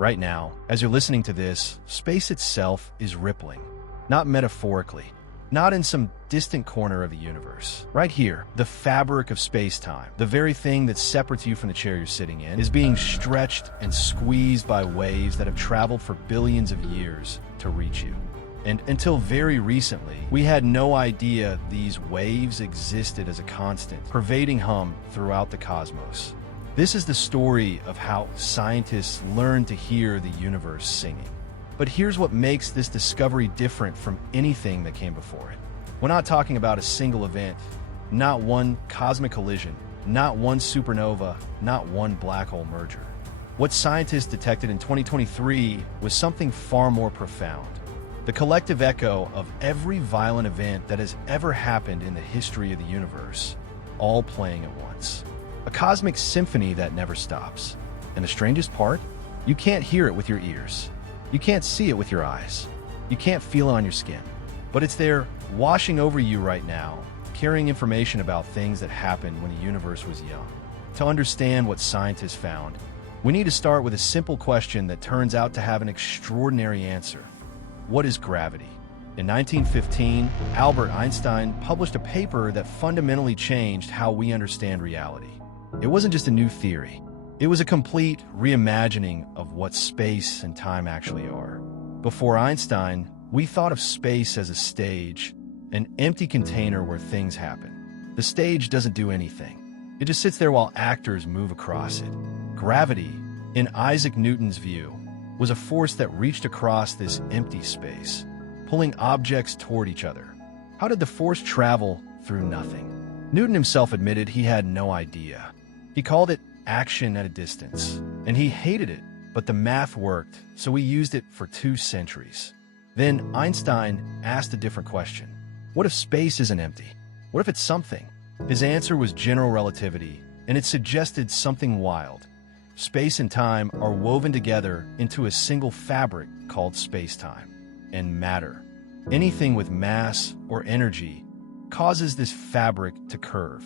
Right now, as you're listening to this, space itself is rippling. Not metaphorically, not in some distant corner of the universe. Right here, the fabric of space-time, the very thing that separates you from the chair you're sitting in, is being stretched and squeezed by waves that have traveled for billions of years to reach you. And until very recently, we had no idea these waves existed as a constant, pervading hum throughout the cosmos. This is the story of how scientists learned to hear the universe singing. But here's what makes this discovery different from anything that came before it. We're not talking about a single event, not one cosmic collision, not one supernova, not one black hole merger. What scientists detected in 2023 was something far more profound. The collective echo of every violent event that has ever happened in the history of the universe, all playing at once. A cosmic symphony that never stops. And the strangest part? You can't hear it with your ears. You can't see it with your eyes. You can't feel it on your skin. But it's there, washing over you right now, carrying information about things that happened when the universe was young. To understand what scientists found, we need to start with a simple question that turns out to have an extraordinary answer. What is gravity? In 1915, Albert Einstein published a paper that fundamentally changed how we understand reality. It wasn't just a new theory. It was a complete reimagining of what space and time actually are. Before Einstein, we thought of space as a stage, an empty container where things happen. The stage doesn't do anything. It just sits there while actors move across it. Gravity, in Isaac Newton's view, was a force that reached across this empty space, pulling objects toward each other. How did the force travel through nothing? Newton himself admitted he had no idea. He called it action at a distance, and he hated it, but the math worked, so we used it for 2 centuries. Then Einstein asked a different question. What if space isn't empty? What if it's something? His answer was general relativity, and it suggested something wild. Space and time are woven together into a single fabric called space-time. And matter, anything with mass or energy, causes this fabric to curve.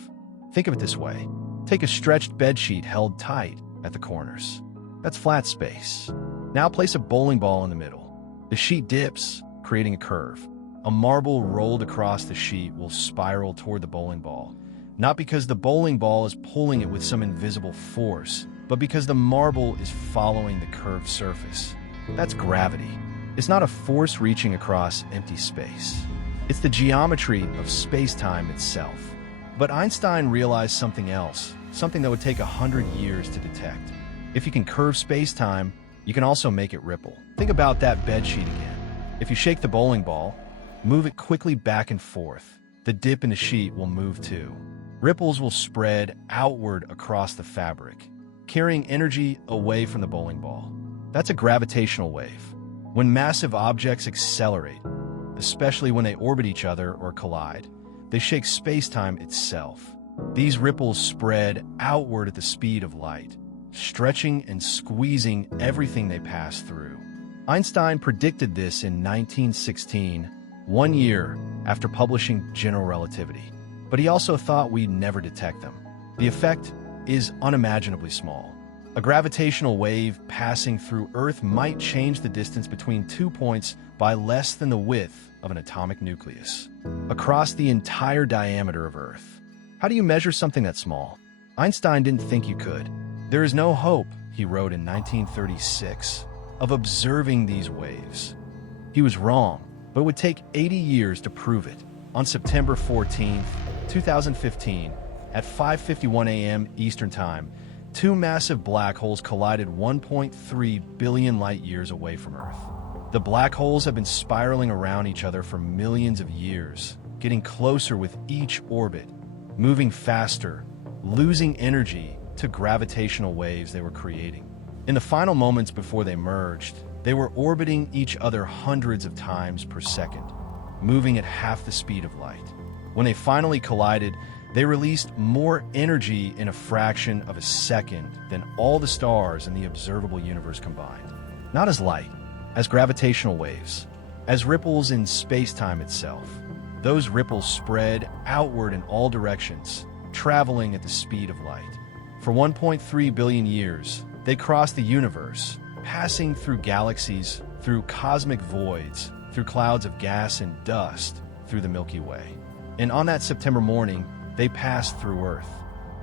Think of it this way. Take a stretched bedsheet held tight at the corners. That's flat space. Now place a bowling ball in the middle. The sheet dips, creating a curve. A marble rolled across the sheet will spiral toward the bowling ball, not because the bowling ball is pulling it with some invisible force, but because the marble is following the curved surface. That's gravity. It's not a force reaching across empty space. It's the geometry of space-time itself. But Einstein realized something else, something that would take 100 years to detect. If you can curve space-time, you can also make it ripple. Think about that bedsheet again. If you shake the bowling ball, move it quickly back and forth, the dip in the sheet will move too. Ripples will spread outward across the fabric, carrying energy away from the bowling ball. That's a gravitational wave. When massive objects accelerate, especially when they orbit each other or collide, they shake space-time itself. These ripples spread outward at the speed of light, stretching and squeezing everything they pass through. Einstein predicted this in 1916, 1 year after publishing general relativity. But he also thought we'd never detect them. The effect is unimaginably small. A gravitational wave passing through Earth might change the distance between 2 points by less than the width of an atomic nucleus, across the entire diameter of Earth. How do you measure something that small? Einstein didn't think you could. There is no hope, he wrote in 1936, of observing these waves. He was wrong, but it would take 80 years to prove it. On September 14, 2015, at 5:51 a.m. Eastern Time, 2 massive black holes collided 1.3 billion light-years away from Earth. The black holes have been spiraling around each other for millions of years, getting closer with each orbit, moving faster, losing energy to gravitational waves they were creating. In the final moments before they merged, they were orbiting each other hundreds of times per second, moving at half the speed of light. When they finally collided, they released more energy in a fraction of a second than all the stars in the observable universe combined. Not as light, as gravitational waves, as ripples in space-time itself. Those ripples spread outward in all directions, traveling at the speed of light. For 1.3 billion years, they crossed the universe, passing through galaxies, through cosmic voids, through clouds of gas and dust, through the Milky Way. And on that September morning, they passed through Earth.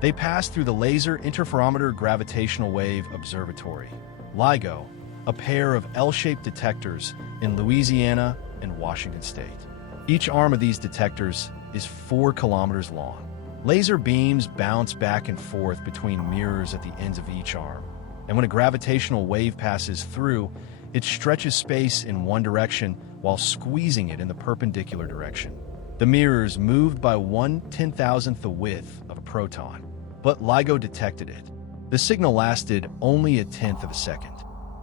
They passed through the Laser Interferometer Gravitational Wave Observatory, LIGO, a pair of L-shaped detectors in Louisiana and Washington State. Each arm of these detectors is 4 kilometers long. Laser beams bounce back and forth between mirrors at the ends of each arm. And when a gravitational wave passes through, it stretches space in one direction while squeezing it in the perpendicular direction. The mirrors moved by 1/10,000th the width of a proton, but LIGO detected it. The signal lasted only a tenth of a second.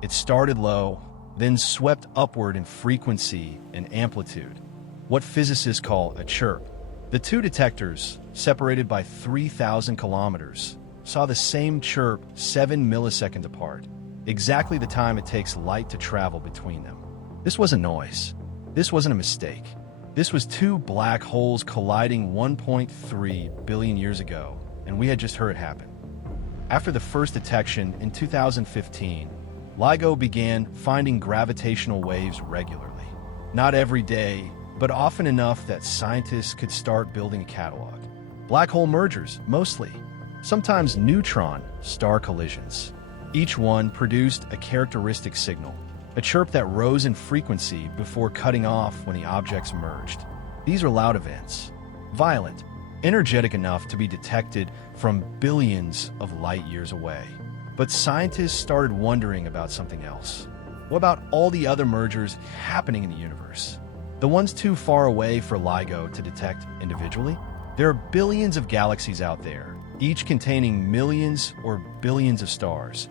It started low, then swept upward in frequency and amplitude, what physicists call a chirp. The two detectors, separated by 3,000 kilometers, saw the same chirp 7 milliseconds apart, exactly the time it takes light to travel between them. This wasn't noise. This wasn't a mistake. This was 2 black holes colliding 1.3 billion years ago, and we had just heard it happen. After the first detection in 2015, LIGO began finding gravitational waves regularly. Not every day, but often enough that scientists could start building a catalog. Black hole mergers, mostly. Sometimes neutron-star collisions. Each one produced a characteristic signal, a chirp that rose in frequency before cutting off when the objects merged. These are loud events, violent, energetic enough to be detected from billions of light years away. But scientists started wondering about something else. What about all the other mergers happening in the universe? The ones too far away for LIGO to detect individually? There are billions of galaxies out there, each containing millions or billions of stars,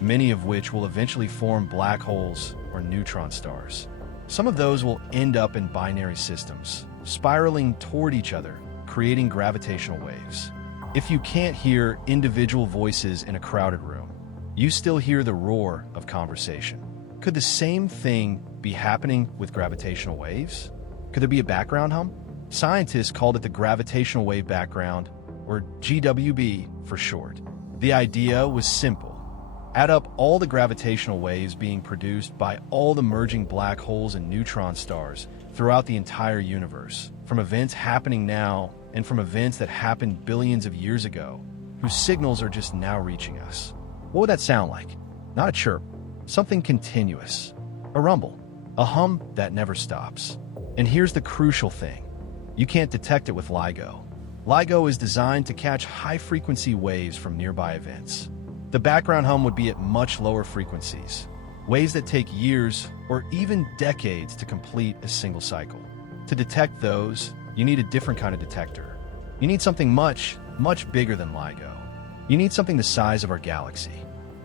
many of which will eventually form black holes or neutron stars. Some of those will end up in binary systems, spiraling toward each other, creating gravitational waves. If you can't hear individual voices in a crowded room, you still hear the roar of conversation. Could the same thing be happening with gravitational waves? Could there be a background hum? Scientists called it the gravitational wave background, or GWB for short. The idea was simple. Add up all the gravitational waves being produced by all the merging black holes and neutron stars throughout the entire universe, from events happening now and from events that happened billions of years ago, whose signals are just now reaching us. What would that sound like? Not a chirp, something continuous, a rumble, a hum that never stops. And here's the crucial thing. You can't detect it with LIGO. LIGO is designed to catch high-frequency waves from nearby events. The background hum would be at much lower frequencies, waves that take years or even decades to complete a single cycle. To detect those, you need a different kind of detector. You need something much, much bigger than LIGO. You need something the size of our galaxy.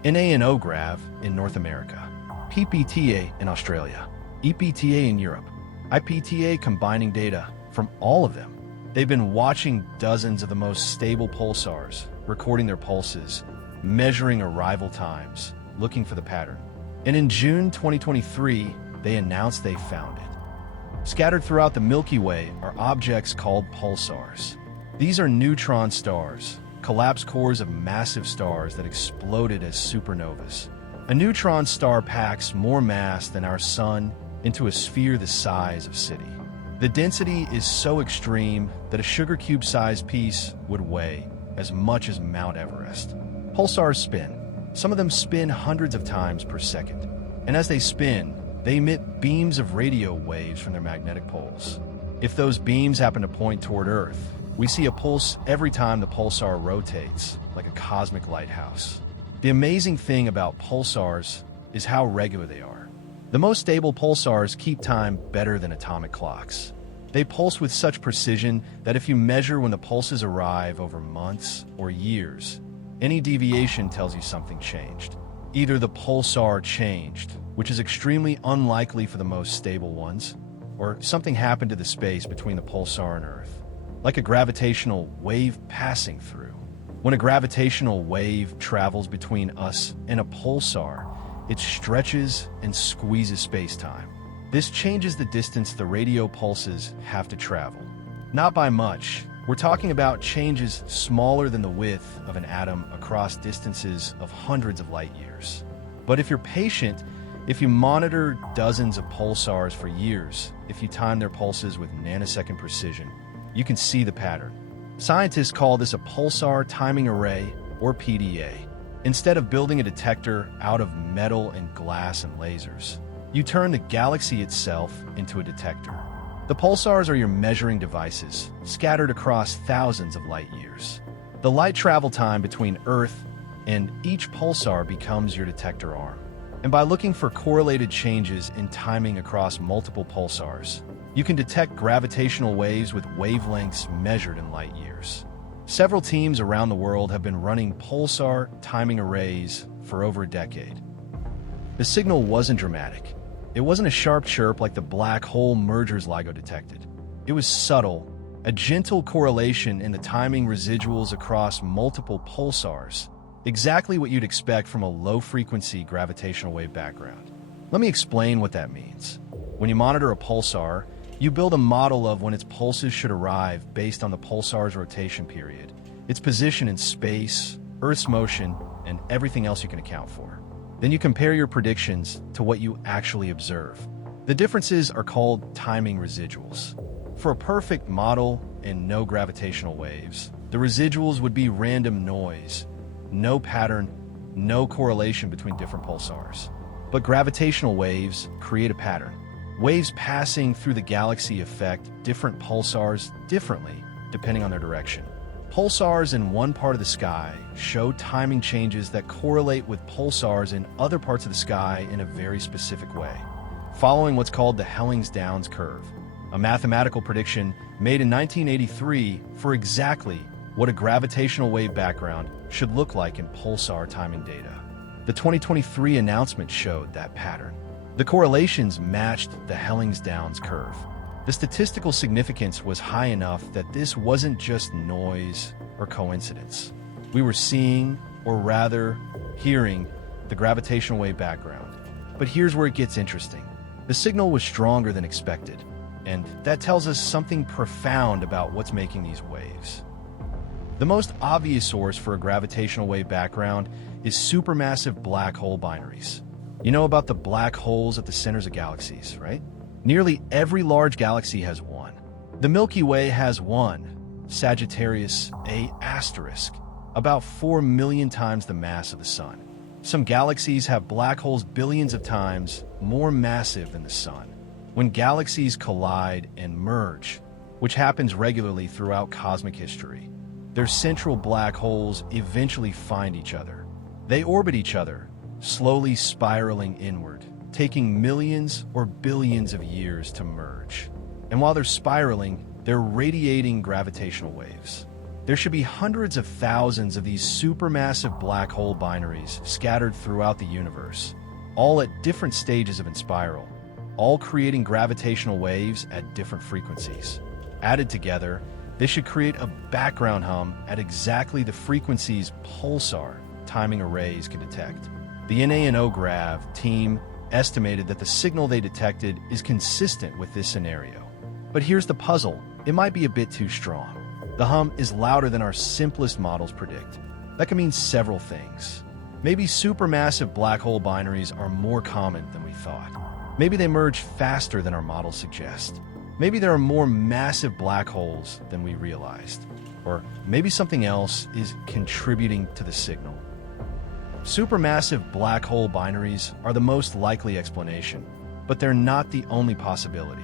NANOGrav in North America, PPTA in Australia, EPTA in Europe, IPTA combining data from all of them. They've been watching dozens of the most stable pulsars, recording their pulses, measuring arrival times, looking for the pattern. And in June 2023, they announced they found it. Scattered throughout the Milky Way are objects called pulsars. These are neutron stars, collapsed cores of massive stars that exploded as supernovas. A neutron star packs more mass than our sun into a sphere the size of a city. The density is so extreme that a sugar cube-sized piece would weigh as much as Mount Everest. Pulsars spin. Some of them spin hundreds of times per second. And as they spin, they emit beams of radio waves from their magnetic poles. If those beams happen to point toward Earth, we see a pulse every time the pulsar rotates, like a cosmic lighthouse. The amazing thing about pulsars is how regular they are. The most stable pulsars keep time better than atomic clocks. They pulse with such precision that if you measure when the pulses arrive over months or years, any deviation tells you something changed. Either the pulsar changed, which is extremely unlikely for the most stable ones, or something happened to the space between the pulsar and Earth, like a gravitational wave passing through. When a gravitational wave travels between us and a pulsar, it stretches and squeezes space-time. This changes the distance the radio pulses have to travel. Not by much. We're talking about changes smaller than the width of an atom across distances of hundreds of light years. But if you're patient, if you monitor dozens of pulsars for years, if you time their pulses with nanosecond precision, you can see the pattern. Scientists call this a pulsar timing array, or PPTA. Instead of building a detector out of metal and glass and lasers, you turn the galaxy itself into a detector. The pulsars are your measuring devices, scattered across thousands of light years. The light travel time between Earth and each pulsar becomes your detector arm. And by looking for correlated changes in timing across multiple pulsars, you can detect gravitational waves with wavelengths measured in light years. Several teams around the world have been running pulsar timing arrays for over a decade. The signal wasn't dramatic. It wasn't a sharp chirp like the black hole mergers LIGO detected. It was subtle, a gentle correlation in the timing residuals across multiple pulsars, exactly what you'd expect from a low-frequency gravitational wave background. Let me explain what that means. When you monitor a pulsar, you build a model of when its pulses should arrive based on the pulsar's rotation period, its position in space, Earth's motion, and everything else you can account for. Then you compare your predictions to what you actually observe. The differences are called timing residuals. For a perfect model and no gravitational waves, the residuals would be random noise, no pattern, no correlation between different pulsars. But gravitational waves create a pattern. Waves passing through the galaxy affect different pulsars differently depending on their direction. Pulsars in one part of the sky show timing changes that correlate with pulsars in other parts of the sky in a very specific way, following what's called the Hellings-Downs curve, a mathematical prediction made in 1983 for exactly what a gravitational wave background should look like in pulsar timing data. The 2023 announcement showed that pattern. The correlations matched the Hellings-Downs curve. The statistical significance was high enough that this wasn't just noise or coincidence. We were seeing, or rather, hearing, the gravitational wave background. But here's where it gets interesting. The signal was stronger than expected, and that tells us something profound about what's making these waves. The most obvious source for a gravitational wave background is supermassive black hole binaries. You know about the black holes at the centers of galaxies, right? Nearly every large galaxy has one. The Milky Way has one, Sagittarius A*, about 4 million times the mass of the Sun. Some galaxies have black holes billions of times more massive than the Sun. When galaxies collide and merge, which happens regularly throughout cosmic history, their central black holes eventually find each other. They orbit each other, slowly spiraling inward, taking millions or billions of years to merge. And while they're spiraling, they're radiating gravitational waves. There should be hundreds of thousands of these supermassive black hole binaries scattered throughout the universe, all at different stages of spiral, all creating gravitational waves at different frequencies. Added together, they should create a background hum at exactly the frequencies pulsar timing arrays can detect. The NANOGrav team estimated that the signal they detected is consistent with this scenario. But here's the puzzle. It might be a bit too strong. The hum is louder than our simplest models predict. That can mean several things. Maybe supermassive black hole binaries are more common than we thought. Maybe they merge faster than our models suggest. Maybe there are more massive black holes than we realized. Or maybe something else is contributing to the signal. Supermassive black hole binaries are the most likely explanation, but they're not the only possibility.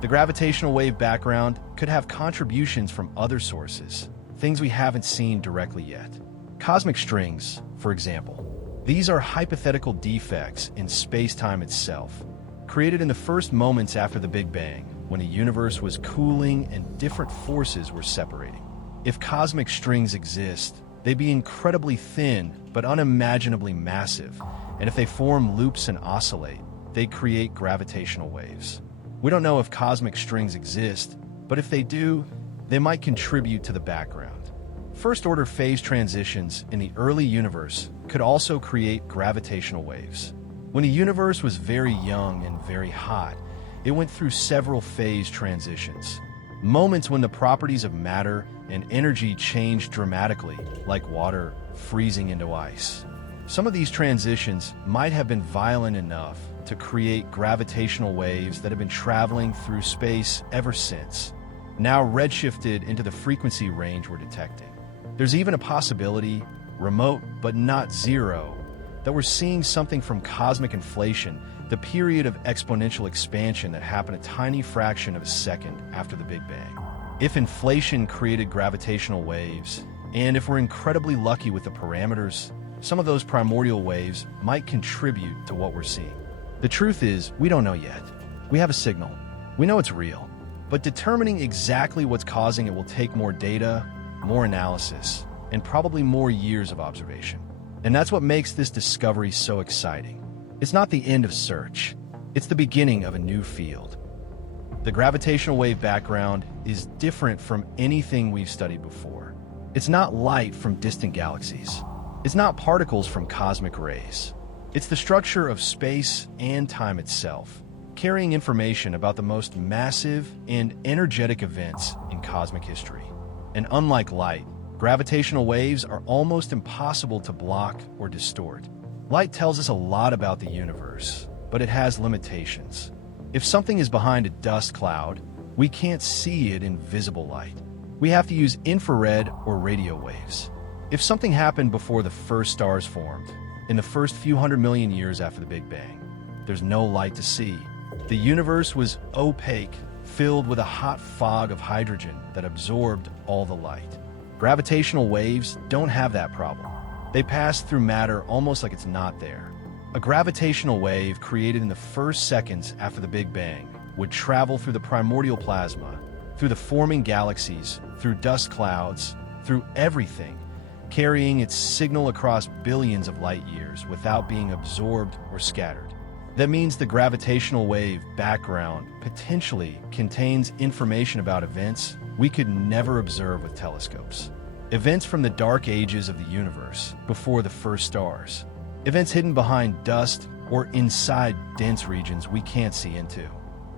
The gravitational wave background could have contributions from other sources, things we haven't seen directly yet. Cosmic strings, for example. These are hypothetical defects in space-time itself, created in the first moments after the Big Bang, when the universe was cooling and different forces were separating. If cosmic strings exist, they'd be incredibly thin but unimaginably massive, and if they form loops and oscillate, they create gravitational waves. We don't know if cosmic strings exist, but if they do, they might contribute to the background. First-order phase transitions in the early universe could also create gravitational waves. When the universe was very young and very hot, it went through several phase transitions, moments when the properties of matter and energy changed dramatically, like water freezing into ice. Some of these transitions might have been violent enough to create gravitational waves that have been traveling through space ever since, now redshifted into the frequency range we're detecting. There's even a possibility, remote but not zero, that we're seeing something from cosmic inflation, the period of exponential expansion that happened a tiny fraction of a second after the Big Bang. If inflation created gravitational waves, and if we're incredibly lucky with the parameters, some of those primordial waves might contribute to what we're seeing. The truth is, we don't know yet. We have a signal. We know it's real. But determining exactly what's causing it will take more data, more analysis, and probably more years of observation. And that's what makes this discovery so exciting. It's not the end of search. It's the beginning of a new field. The gravitational wave background is different from anything we've studied before. It's not light from distant galaxies. It's not particles from cosmic rays. It's the structure of space and time itself, carrying information about the most massive and energetic events in cosmic history. And unlike light, gravitational waves are almost impossible to block or distort. Light tells us a lot about the universe, but it has limitations. If something is behind a dust cloud, we can't see it in visible light. We have to use infrared or radio waves. If something happened before the first stars formed, in the first few 100 million years after the Big Bang, there's no light to see. The universe was opaque, filled with a hot fog of hydrogen that absorbed all the light. Gravitational waves don't have that problem. They pass through matter almost like it's not there. A gravitational wave created in the first seconds after the Big Bang would travel through the primordial plasma, through the forming galaxies, through dust clouds, through everything, carrying its signal across billions of light years without being absorbed or scattered. That means the gravitational wave background potentially contains information about events we could never observe with telescopes. Events from the dark ages of the universe, before the first stars. Events hidden behind dust or inside dense regions we can't see into.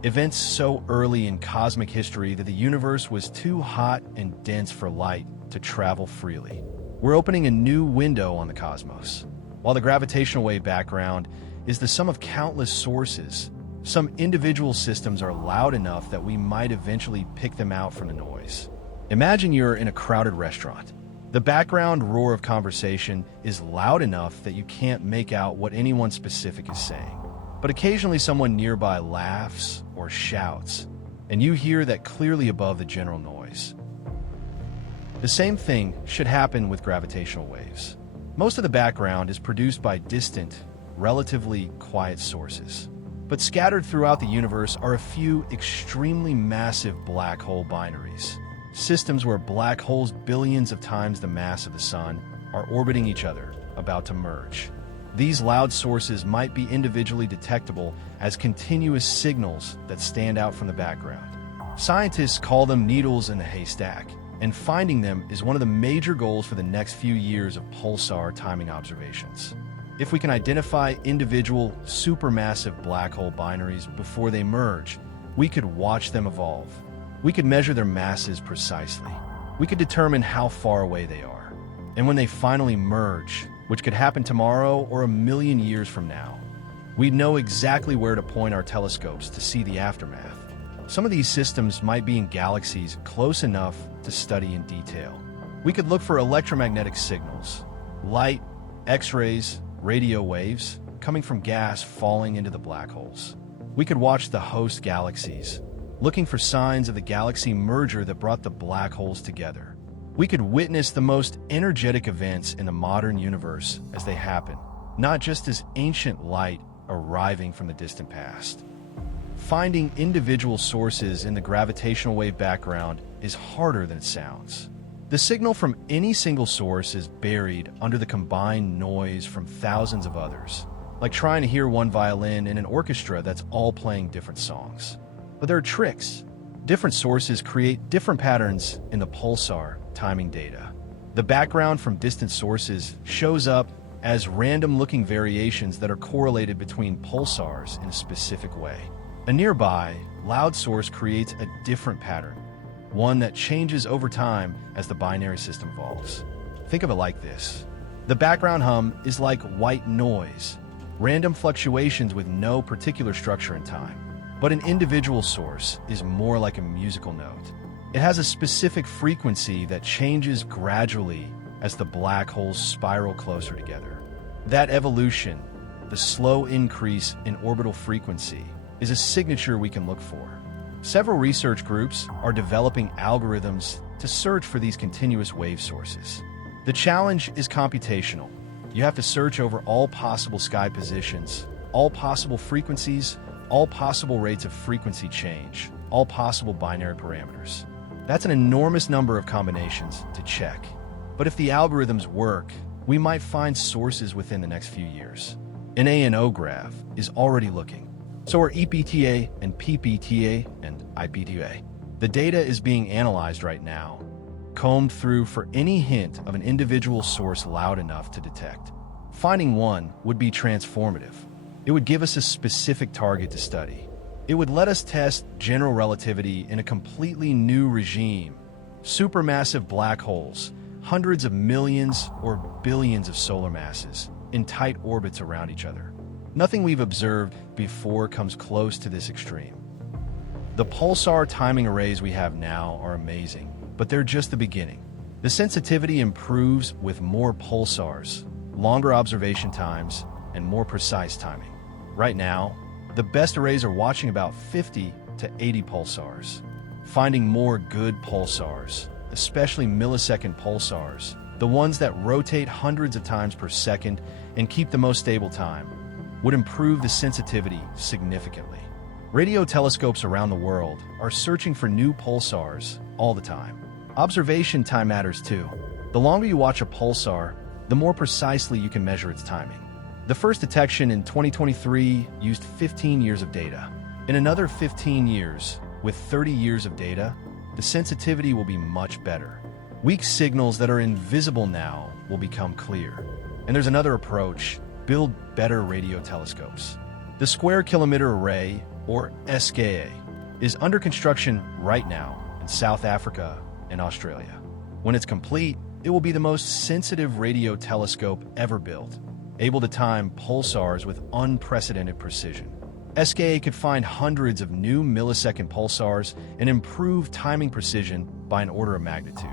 Events so early in cosmic history that the universe was too hot and dense for light to travel freely. We're opening a new window on the cosmos. While the gravitational wave background is the sum of countless sources, some individual systems are loud enough that we might eventually pick them out from the noise. Imagine you're in a crowded restaurant. The background roar of conversation is loud enough that you can't make out what anyone specific is saying. But occasionally someone nearby laughs or shouts, and you hear that clearly above the general noise. The same thing should happen with gravitational waves. Most of the background is produced by distant, relatively quiet sources. But scattered throughout the universe are a few extremely massive black hole binaries. Systems where black holes billions of times the mass of the sun are orbiting each other, about to merge. These loud sources might be individually detectable as continuous signals that stand out from the background. Scientists call them needles in the haystack, and finding them is one of the major goals for the next few years of pulsar timing observations. If we can identify individual supermassive black hole binaries before they merge, we could watch them evolve. We could measure their masses precisely. We could determine how far away they are. And when they finally merge, which could happen tomorrow or a million years from now, we'd know exactly where to point our telescopes to see the aftermath. Some of these systems might be in galaxies close enough to study in detail. We could look for electromagnetic signals, light, X-rays, radio waves coming from gas falling into the black holes. We could watch the host galaxies, looking for signs of the galaxy merger that brought the black holes together. We could witness the most energetic events in the modern universe as they happen, not just as ancient light arriving from the distant past. Finding individual sources in the gravitational wave background is harder than it sounds. The signal from any single source is buried under the combined noise from thousands of others, like trying to hear one violin in an orchestra that's all playing different songs. But there are tricks. Different sources create different patterns in the pulsar timing data. The background from distant sources shows up as random-looking variations that are correlated between pulsars in a specific way. A nearby, loud source creates a different pattern, one that changes over time as the binary system evolves. Think of it like this. The background hum is like white noise, random fluctuations with no particular structure and time. But an individual source is more like a musical note. It has a specific frequency that changes gradually as the black holes spiral closer together. That evolution, the slow increase in orbital frequency, is a signature we can look for. Several research groups are developing algorithms to search for these continuous wave sources. The challenge is computational. You have to search over all possible sky positions, all possible frequencies, all possible rates of frequency change, all possible binary parameters. That's an enormous number of combinations to check. But if the algorithms work, we might find sources within the next few years. NANOGrav is already looking. So are EPTA and PPTA and IPTA. The data is being analyzed right now, combed through for any hint of an individual source loud enough to detect. Finding one would be transformative. It would give us a specific target to study. It would let us test general relativity in a completely new regime. Supermassive black holes, hundreds of millions or billions of solar masses, in tight orbits around each other. Nothing we've observed before comes close to this extreme. The pulsar timing arrays we have now are amazing, but they're just the beginning. The sensitivity improves with more pulsars, longer observation times, and more precise timing. Right now, the best arrays are watching about 50 to 80 pulsars. Finding more good pulsars, especially millisecond pulsars, the ones that rotate hundreds of times per second and keep the most stable time, would improve the sensitivity significantly. Radio telescopes around the world are searching for new pulsars all the time. Observation time matters too. The longer you watch a pulsar, the more precisely you can measure its timing. The first detection in 2023 used 15 years of data. In another 15 years, with 30 years of data, the sensitivity will be much better. Weak signals that are invisible now will become clear. And there's another approach: build better radio telescopes. The Square Kilometer Array, or SKA, is under construction right now in South Africa and Australia. When it's complete, it will be the most sensitive radio telescope ever built, able to time pulsars with unprecedented precision. SKA could find hundreds of new millisecond pulsars and improve timing precision by an order of magnitude.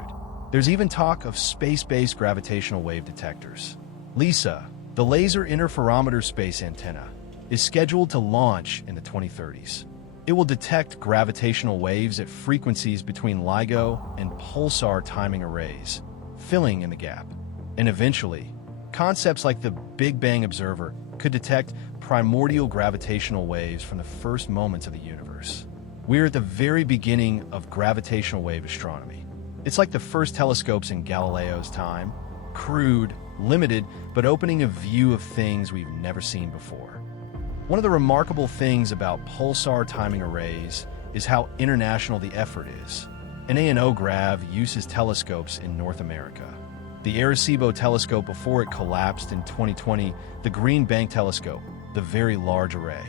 There's even talk of space-based gravitational wave detectors. LISA, the Laser Interferometer Space Antenna, is scheduled to launch in the 2030s. It will detect gravitational waves at frequencies between LIGO and pulsar timing arrays, filling in the gap. And eventually, concepts like the Big Bang Observer could detect primordial gravitational waves from the first moments of the universe. We're at the very beginning of gravitational wave astronomy. It's like the first telescopes in Galileo's time, crude, limited, but opening a view of things we've never seen before. One of the remarkable things about pulsar timing arrays is how international the effort is. NANOGrav uses telescopes in North America. The Arecibo telescope before it collapsed in 2020, the Green Bank telescope, the Very Large Array.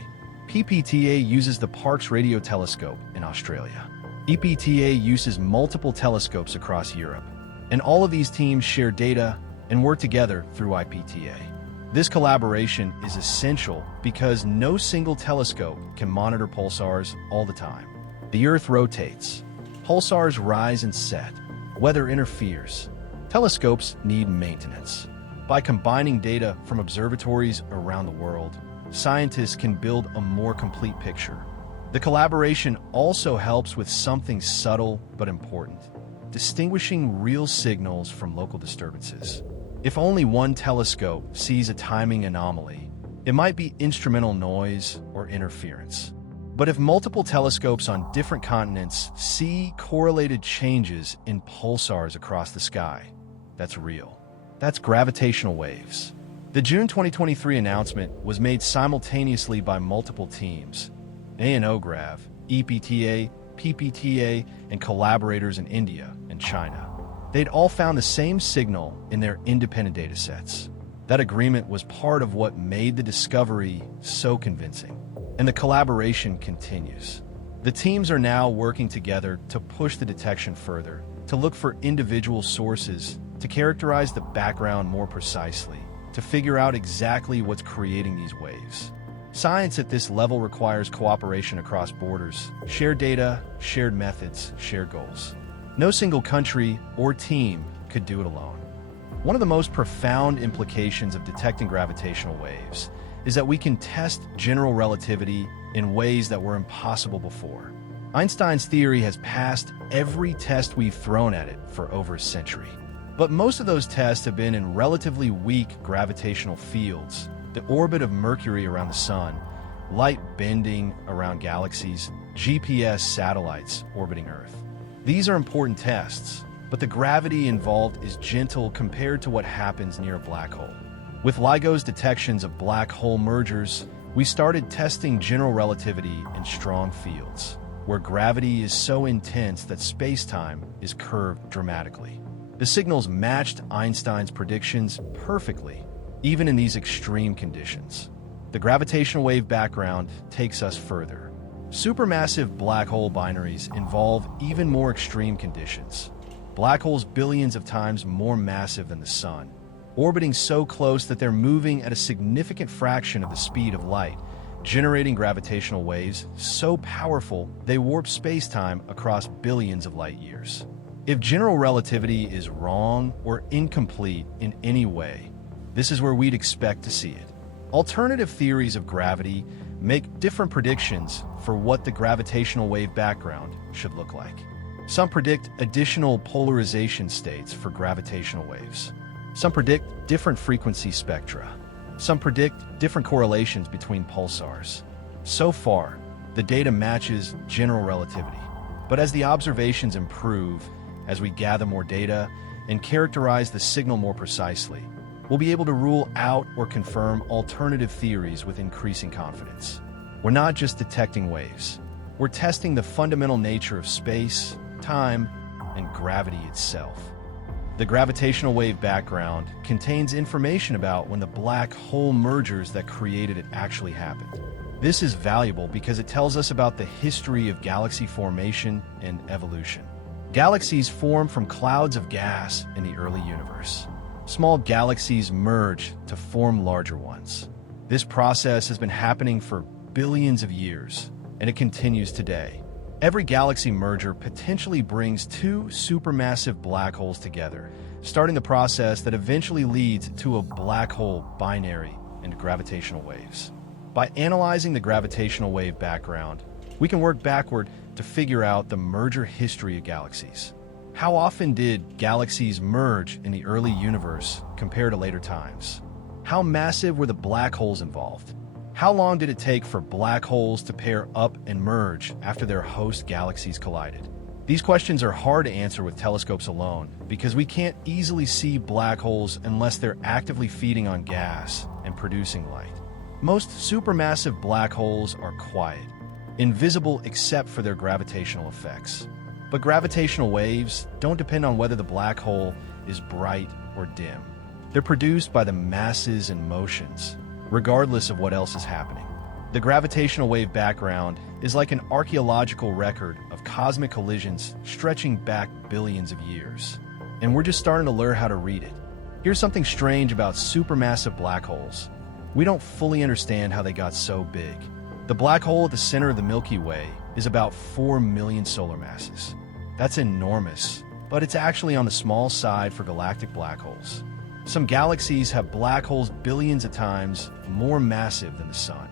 PPTA uses the Parkes Radio Telescope in Australia. EPTA uses multiple telescopes across Europe. And all of these teams share data and work together through IPTA. This collaboration is essential because no single telescope can monitor pulsars all the time. The Earth rotates. Pulsars rise and set. Weather interferes. Telescopes need maintenance. By combining data from observatories around the world, scientists can build a more complete picture. The collaboration also helps with something subtle but important: distinguishing real signals from local disturbances. If only one telescope sees a timing anomaly, it might be instrumental noise or interference. But if multiple telescopes on different continents see correlated changes in pulsars across the sky, that's real. That's gravitational waves. The June 2023 announcement was made simultaneously by multiple teams: NANOGrav, EPTA, PPTA, and collaborators in India and China. They'd all found the same signal in their independent datasets. That agreement was part of what made the discovery so convincing. And the collaboration continues. The teams are now working together to push the detection further, to look for individual sources, to characterize the background more precisely, to figure out exactly what's creating these waves. Science at this level requires cooperation across borders, shared data, shared methods, shared goals. No single country or team could do it alone. One of the most profound implications of detecting gravitational waves is that we can test general relativity in ways that were impossible before. Einstein's theory has passed every test we've thrown at it for over a century. But most of those tests have been in relatively weak gravitational fields, the orbit of Mercury around the Sun, light bending around galaxies, GPS satellites orbiting Earth. These are important tests, but the gravity involved is gentle compared to what happens near a black hole. With LIGO's detections of black hole mergers, we started testing general relativity in strong fields, where gravity is so intense that space-time is curved dramatically. The signals matched Einstein's predictions perfectly, even in these extreme conditions. The gravitational wave background takes us further. Supermassive black hole binaries involve even more extreme conditions. Black holes billions of times more massive than the Sun, orbiting so close that they're moving at a significant fraction of the speed of light, generating gravitational waves so powerful they warp space-time across billions of light years. If general relativity is wrong or incomplete in any way, this is where we'd expect to see it. Alternative theories of gravity make different predictions for what the gravitational wave background should look like. Some predict additional polarization states for gravitational waves. Some predict different frequency spectra. Some predict different correlations between pulsars. So far, the data matches general relativity. But as the observations improve, as we gather more data and characterize the signal more precisely, we'll be able to rule out or confirm alternative theories with increasing confidence. We're not just detecting waves. We're testing the fundamental nature of space, time, and gravity itself. The gravitational wave background contains information about when the black hole mergers that created it actually happened. This is valuable because it tells us about the history of galaxy formation and evolution. Galaxies form from clouds of gas in the early universe. Small galaxies merge to form larger ones. This process has been happening for billions of years, and it continues today. Every galaxy merger potentially brings two supermassive black holes together, starting the process that eventually leads to a black hole binary and gravitational waves. By analyzing the gravitational wave background, we can work backward to figure out the merger history of galaxies. How often did galaxies merge in the early universe compared to later times? How massive were the black holes involved? How long did it take for black holes to pair up and merge after their host galaxies collided? These questions are hard to answer with telescopes alone because we can't easily see black holes unless they're actively feeding on gas and producing light. Most supermassive black holes are quiet, invisible except for their gravitational effects. But gravitational waves don't depend on whether the black hole is bright or dim. They're produced by the masses and motions, regardless of what else is happening. The gravitational wave background is like an archaeological record of cosmic collisions stretching back billions of years. And we're just starting to learn how to read it. Here's something strange about supermassive black holes. We don't fully understand how they got so big. The black hole at the center of the Milky Way is about 4 million solar masses. That's enormous, but it's actually on the small side for galactic black holes. Some galaxies have black holes billions of times more massive than the Sun.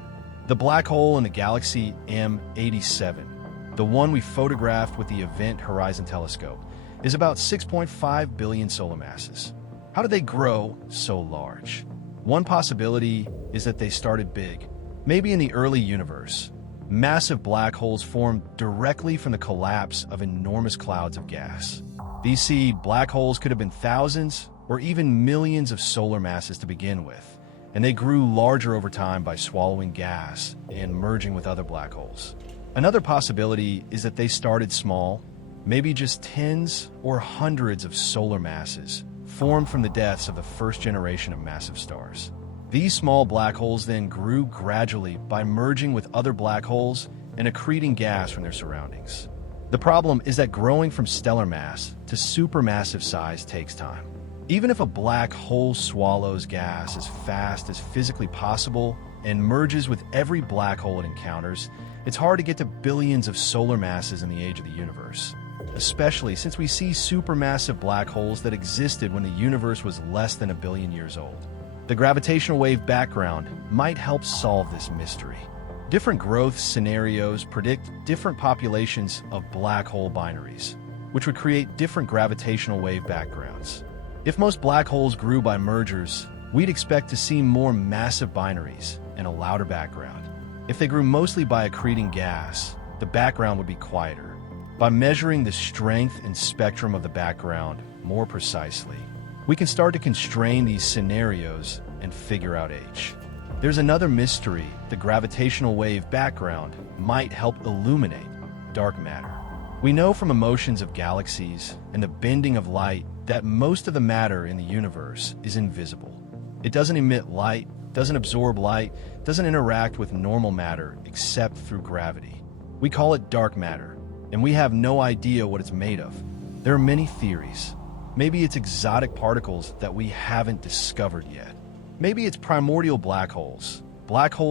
The black hole in the galaxy M87, the one we photographed with the Event Horizon Telescope, is about 6.5 billion solar masses. How did they grow so large? One possibility is that they started big. Maybe in the early universe, massive black holes formed directly from the collapse of enormous clouds of gas. These black holes could have been thousands or even millions of solar masses to begin with, and they grew larger over time by swallowing gas and merging with other black holes. Another possibility is that they started small, maybe just tens or hundreds of solar masses formed from the deaths of the first generation of massive stars. These small black holes then grew gradually by merging with other black holes and accreting gas from their surroundings. The problem is that growing from stellar mass to supermassive size takes time. Even if a black hole swallows gas as fast as physically possible and merges with every black hole it encounters, it's hard to get to billions of solar masses in the age of the universe, especially since we see supermassive black holes that existed when the universe was less than 1 billion years old. The gravitational wave background might help solve this mystery. Different growth scenarios predict different populations of black hole binaries, which would create different gravitational wave backgrounds. If most black holes grew by mergers, we'd expect to see more massive binaries and a louder background. If they grew mostly by accreting gas, the background would be quieter. By measuring the strength and spectrum of the background more precisely, we can start to constrain these scenarios and figure out age. There's another mystery: the gravitational wave background might help illuminate dark matter. We know from motions of galaxies and the bending of light that most of the matter in the universe is invisible. It doesn't emit light, doesn't absorb light, doesn't interact with normal matter except through gravity. We call it dark matter, and we have no idea what it's made of. There are many theories. Maybe it's exotic particles that we haven't discovered yet. Maybe it's primordial black holes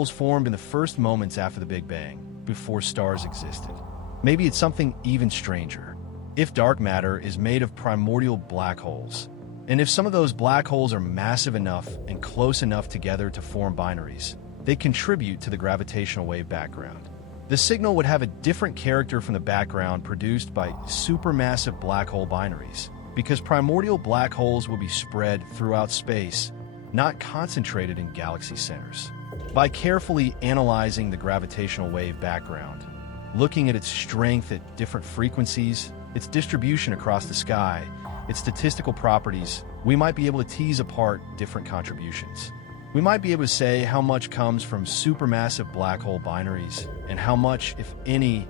formed in the first moments after the Big Bang, before stars existed. Maybe it's something even stranger. If dark matter is made of primordial black holes, and if some of those black holes are massive enough and close enough together to form binaries, they contribute to the gravitational wave background. The signal would have a different character from the background produced by supermassive black hole binaries, because primordial black holes will be spread throughout space, not concentrated in galaxy centers. By carefully analyzing the gravitational wave background, looking at its strength at different frequencies, its distribution across the sky, its statistical properties, we might be able to tease apart different contributions. We might be able to say how much comes from supermassive black hole binaries and how much, if any,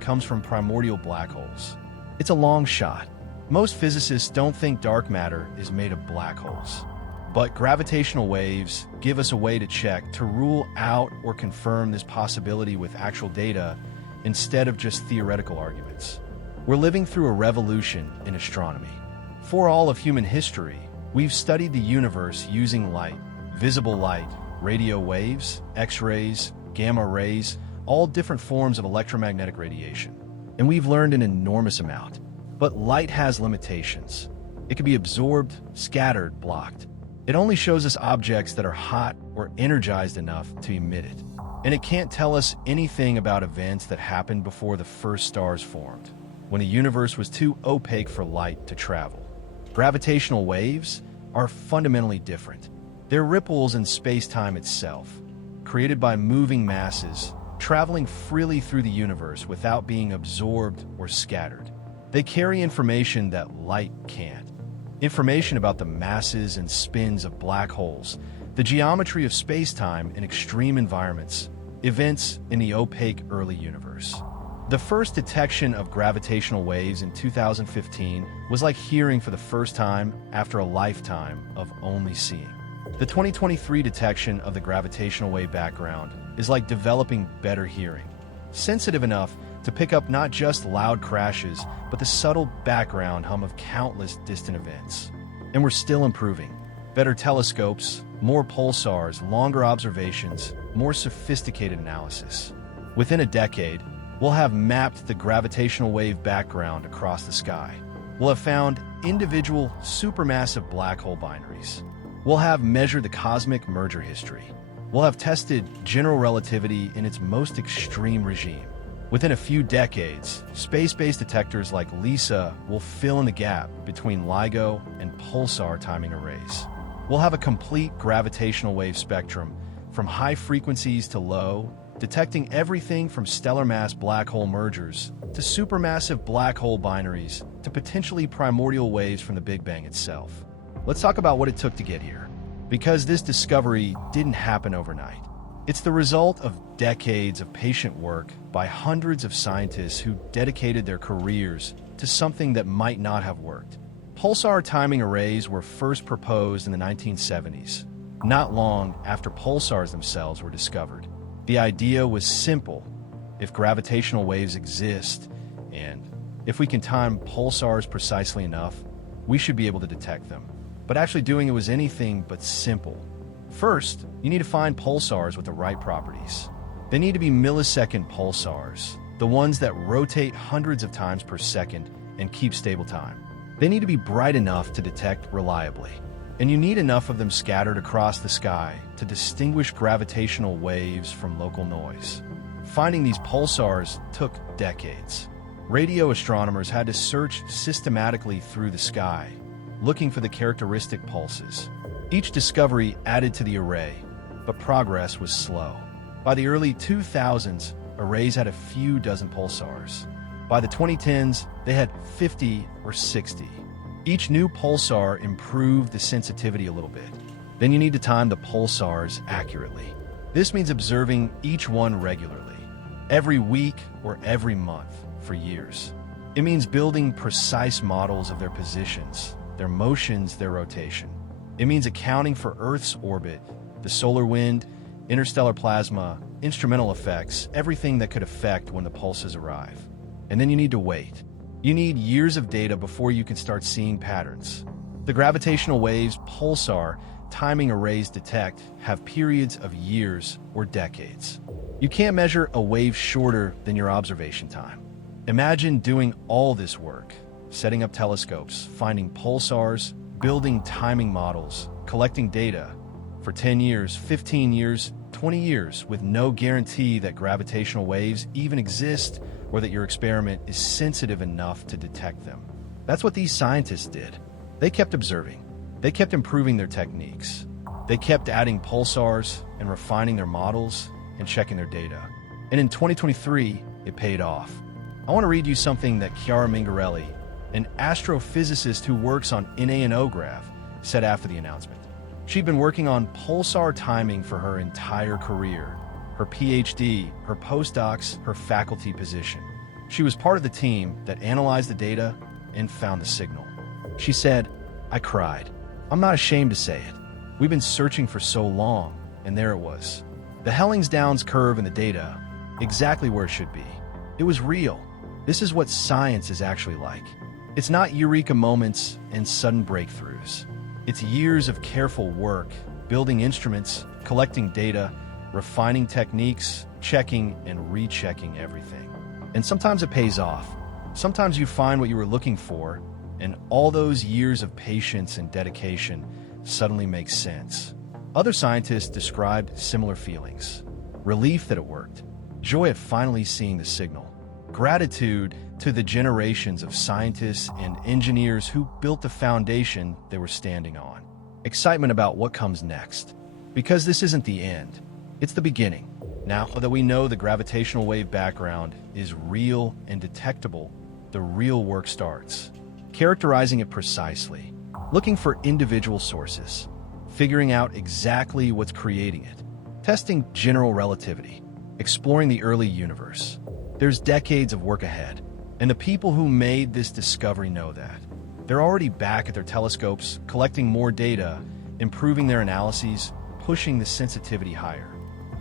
comes from primordial black holes. It's a long shot. Most physicists don't think dark matter is made of black holes. But gravitational waves give us a way to check, to rule out or confirm this possibility with actual data instead of just theoretical arguments. We're living through a revolution in astronomy. For all of human history, we've studied the universe using light, visible light, radio waves, X-rays, gamma rays, all different forms of electromagnetic radiation. And we've learned an enormous amount. But light has limitations. It can be absorbed, scattered, blocked. It only shows us objects that are hot or energized enough to emit it. And it can't tell us anything about events that happened before the first stars formed, when the universe was too opaque for light to travel. Gravitational waves are fundamentally different. They're ripples in space-time itself, created by moving masses, traveling freely through the universe without being absorbed or scattered. They carry information that light can't. Information about the masses and spins of black holes, the geometry of space-time in extreme environments, events in the opaque early universe. The first detection of gravitational waves in 2015 was like hearing for the first time after a lifetime of only seeing. The 2023 detection of the gravitational wave background is like developing better hearing, sensitive enough to pick up not just loud crashes, but the subtle background hum of countless distant events. And we're still improving. Better telescopes, more pulsars, longer observations, more sophisticated analysis. Within a decade, we'll have mapped the gravitational wave background across the sky. We'll have found individual supermassive black hole binaries. We'll have measured the cosmic merger history. We'll have tested general relativity in its most extreme regime. Within a few decades, space-based detectors like LISA will fill in the gap between LIGO and pulsar timing arrays. We'll have a complete gravitational wave spectrum, from high frequencies to low, detecting everything from stellar mass black hole mergers to supermassive black hole binaries to potentially primordial waves from the Big Bang itself. Let's talk about what it took to get here, because this discovery didn't happen overnight. It's the result of decades of patient work by hundreds of scientists who dedicated their careers to something that might not have worked. Pulsar timing arrays were first proposed in the 1970s, not long after pulsars themselves were discovered. The idea was simple. If gravitational waves exist, and if we can time pulsars precisely enough, we should be able to detect them. but actually doing it was anything but simple. First, you need to find pulsars with the right properties. They need to be millisecond pulsars, the ones that rotate hundreds of times per second and keep stable time. They need to be bright enough to detect reliably, and you need enough of them scattered across the sky to distinguish gravitational waves from local noise. Finding these pulsars took decades. Radio astronomers had to search systematically through the sky, looking for the characteristic pulses. Each discovery added to the array, but progress was slow. By the early 2000s, arrays had a few dozen pulsars. By the 2010s, they had 50 or 60. Each new pulsar improved the sensitivity a little bit. Then you need to time the pulsars accurately. This means observing each one regularly, every week or every month for years. It means building precise models of their positions, their motions, their rotation. It means accounting for Earth's orbit, the solar wind, interstellar plasma, instrumental effects, everything that could affect when the pulses arrive. And then you need to wait. You need years of data before you can start seeing patterns. The gravitational waves pulsar timing arrays detect have periods of years or decades. You can't measure a wave shorter than your observation time. Imagine doing all this work, setting up telescopes, finding pulsars, building timing models, collecting data for 10 years, 15 years, 20 years with no guarantee that gravitational waves even exist or that your experiment is sensitive enough to detect them. That's what these scientists did. They kept observing. They kept improving their techniques. They kept adding pulsars and refining their models and checking their data. And in 2023, it paid off. I want to read you something that Chiara Mingarelli, an astrophysicist who works on NANOGrav, said after the announcement. She'd been working on pulsar timing for her entire career, her PhD, her postdocs, her faculty position. She was part of the team that analyzed the data and found the signal. She said, "I cried. I'm not ashamed to say it. We've been searching for so long, and there it was. The Hellings-Downs curve in the data, exactly where it should be. It was real. This is what science is actually like. It's not eureka moments and sudden breakthroughs. It's years of careful work, building instruments, collecting data, refining techniques, checking and rechecking everything. And sometimes it pays off. Sometimes you find what you were looking for, and all those years of patience and dedication suddenly make sense." Other scientists described similar feelings: relief that it worked, joy at finally seeing the signal, gratitude to the generations of scientists and engineers who built the foundation they were standing on, excitement about what comes next. Because this isn't the end, it's the beginning. Now that we know the gravitational wave background is real and detectable, the real work starts. Characterizing it precisely, looking for individual sources, figuring out exactly what's creating it, testing general relativity, exploring the early universe. There's decades of work ahead, and the people who made this discovery know that. They're already back at their telescopes, collecting more data, improving their analyses, pushing the sensitivity higher.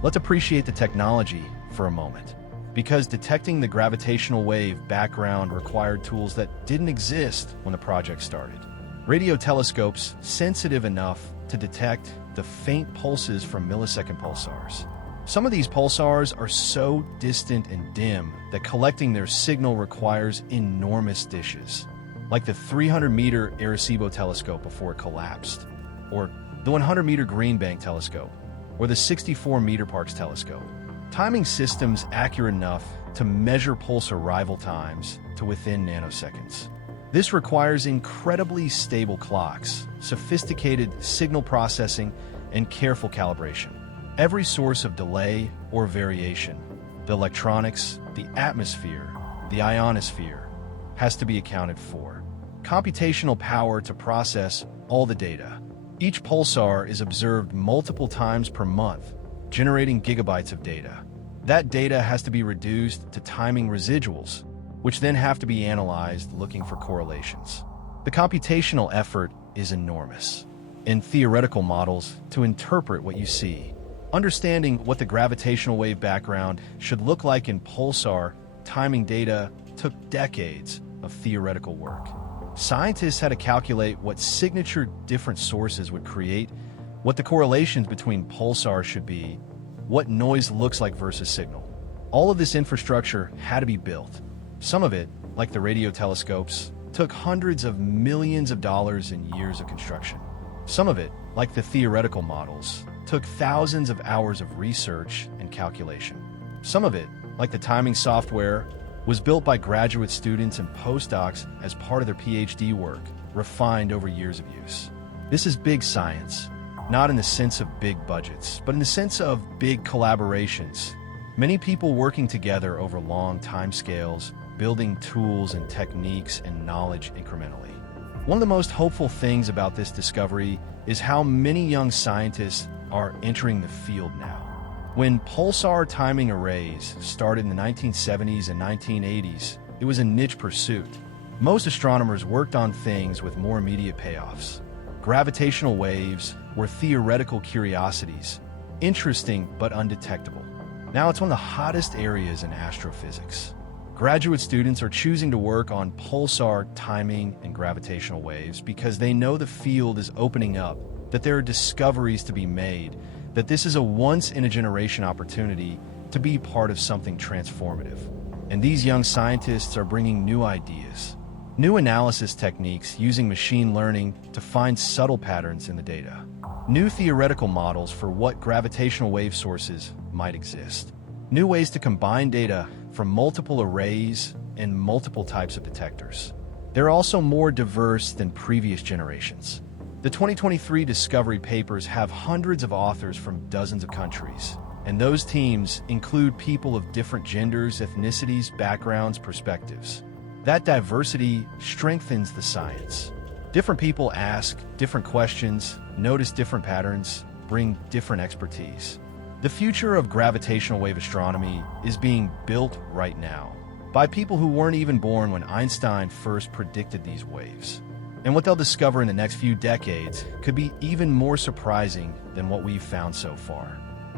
Let's appreciate the technology for a moment, because detecting the gravitational wave background required tools that didn't exist when the project started. Radio telescopes sensitive enough to detect the faint pulses from millisecond pulsars. Some of these pulsars are so distant and dim that collecting their signal requires enormous dishes, like the 300-meter Arecibo telescope before it collapsed, or the 100-meter Green Bank telescope, or the 64-meter Parkes telescope. Timing systems accurate enough to measure pulse arrival times to within nanoseconds. This requires incredibly stable clocks, sophisticated signal processing, and careful calibration. Every source of delay or variation, the electronics, the atmosphere, the ionosphere, has to be accounted for. Computational power to process all the data. Each pulsar is observed multiple times per month, generating gigabytes of data. That data has to be reduced to timing residuals, which then have to be analyzed looking for correlations. The computational effort is enormous. In theoretical models, to interpret what you see, understanding what the gravitational wave background should look like in pulsar timing data took decades of theoretical work. Scientists had to calculate what signature different sources would create, what the correlations between pulsars should be, what noise looks like versus signal. All of this infrastructure had to be built. Some of it, like the radio telescopes, took hundreds of millions of dollars and years of construction. Some of it, like the theoretical models, took thousands of hours of research and calculation. Some of it, like the timing software, was built by graduate students and postdocs as part of their PhD work, refined over years of use. This is big science, not in the sense of big budgets, but in the sense of big collaborations. Many people working together over long timescales, building tools and techniques and knowledge incrementally. One of the most hopeful things about this discovery is how many young scientists are entering the field now. When pulsar timing arrays started in the 1970s and 1980s, it was a niche pursuit. Most astronomers worked on things with more immediate payoffs. Gravitational waves were theoretical curiosities, interesting but undetectable. Now it's one of the hottest areas in astrophysics. Graduate students are choosing to work on pulsar timing and gravitational waves because they know the field is opening up, that there are discoveries to be made, that this is a once-in-a-generation opportunity to be part of something transformative. And these young scientists are bringing new ideas, new analysis techniques using machine learning to find subtle patterns in the data, new theoretical models for what gravitational wave sources might exist, new ways to combine data from multiple arrays and multiple types of detectors. They're also more diverse than previous generations. The 2023 discovery papers have hundreds of authors from dozens of countries, and those teams include people of different genders, ethnicities, backgrounds, perspectives. That diversity strengthens the science. Different people ask different questions, notice different patterns, bring different expertise. The future of gravitational wave astronomy is being built right now by people who weren't even born when Einstein first predicted these waves. And what they'll discover in the next few decades could be even more surprising than what we've found so far.